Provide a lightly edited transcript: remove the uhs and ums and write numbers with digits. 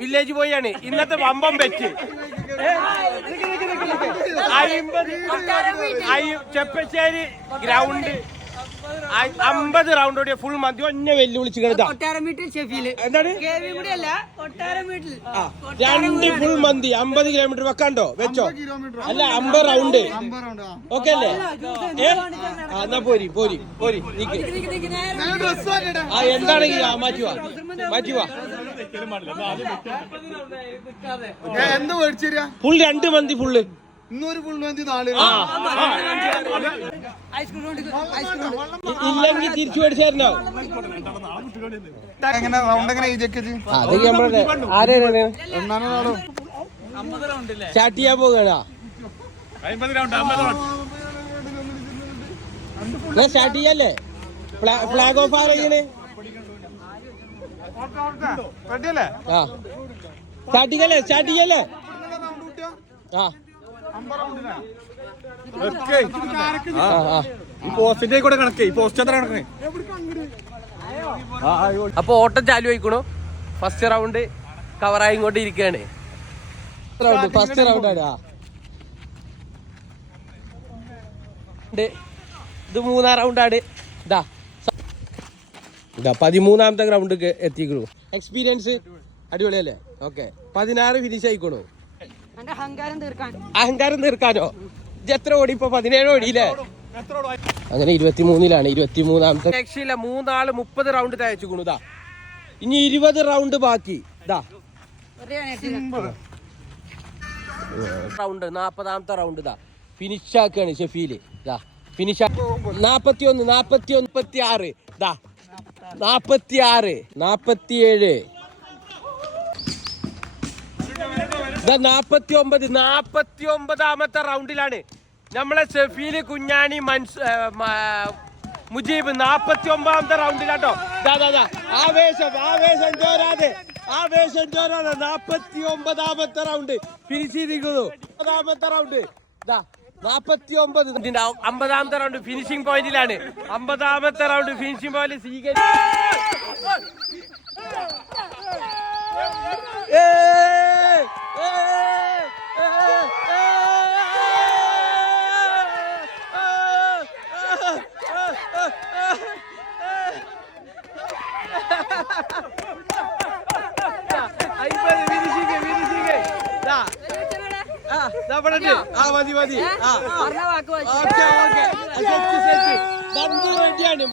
village പോയാണ് ഇന്നത്തെ വമ്പം വെച്ച് ചെപ്പശ്ശേരി ഗ്രൗണ്ട് 50 റൗണ്ട് ഓടിയ ഫുൾ മതി ഒന്നെ വെല്ലുവിളിച്ച് എന്താണ് 2 ഫുൾ മന്തി 50 കിലോമീറ്റർ വെക്കാണ്ടോ വെച്ചോ അല്ല 50 റൗണ്ട് ഓക്കെ അല്ലേ എന്നാ പോരി എന്താണെങ്കിൽ മാറ്റുവാ ഫുൾ 2 മന്തി ഫുള്ള് ഇന്നൊരു ഫുൾ മന്തി 4 ഇല്ലെങ്കിൽ തിരിച്ചു മേടിച്ചായിരുന്നോ സ്റ്റാർട്ട് ചെയ്യാൻ പോകണ സ്റ്റാർട്ട് ചെയ്യല്ലേ ഫ്ലാഗ് ഓഫ് ആരെങ്ങനെ സ്റ്റാർട്ട് ചെയ്യല്ലേ ആ അപ്പൊ ഓട്ടം ചാലു ആയിക്കണു ഫസ്റ്റ് റൗണ്ട് കവറായി ഇങ്ങോട്ട് ഇരിക്കുകയാണ് ഫസ്റ്റ് റൗണ്ടാണ് ഇത് 3-ാം റൗണ്ടാണ് ഇതാ 13ാമത്തെ ഗ്രൗണ്ട് എത്തിക്കണു എക്സ്പീരിയൻസ് അടിപൊളിയല്ലേ ഓക്കെ 16 ഫിനിഷ് ആയിക്കണു അഹങ്കാരം തീർക്കാനോ എത്ര ഓടി ഇപ്പൊ 17 ഓടിയില്ലേ അങ്ങനെ 23-ലാണ് 23ാമത്തെ രക്ഷയില്ല 3 ആള് 30 റൗണ്ട് തയ്ച്ചു ഇതാ ഇനി 20 റൗണ്ട് ബാക്കി ഇതാ റൗണ്ട് 40ാമത്തെ റൗണ്ട് ഇതാ ഫിനിഷ് ആക്കുകയാണ് ഷെഫീല് ഇതാ ഫിനിഷ് 41 46 ഇതാ 46 47 49ാമത്തെ റൗണ്ടിലാണ് നമ്മളെ ഷെഫീല് കുഞ്ഞാണി മുജീബ് 49ാമത്തെ റൗണ്ടിലാട്ടോ ആവേശം ചോരാതെ 49ാമത്തെ റൗണ്ട് ഫിനിഷ് ചെയ്തിരിക്കുന്നു 50ാമത്തെ റൗണ്ട് 49 50ാമത്തെ റൗണ്ട് ഫിനിഷിംഗ് പോയിന്റിലാണ് 50ാമത്തെ റൗണ്ട് ഫിനിഷിംഗ് പോയിന്റ് മതി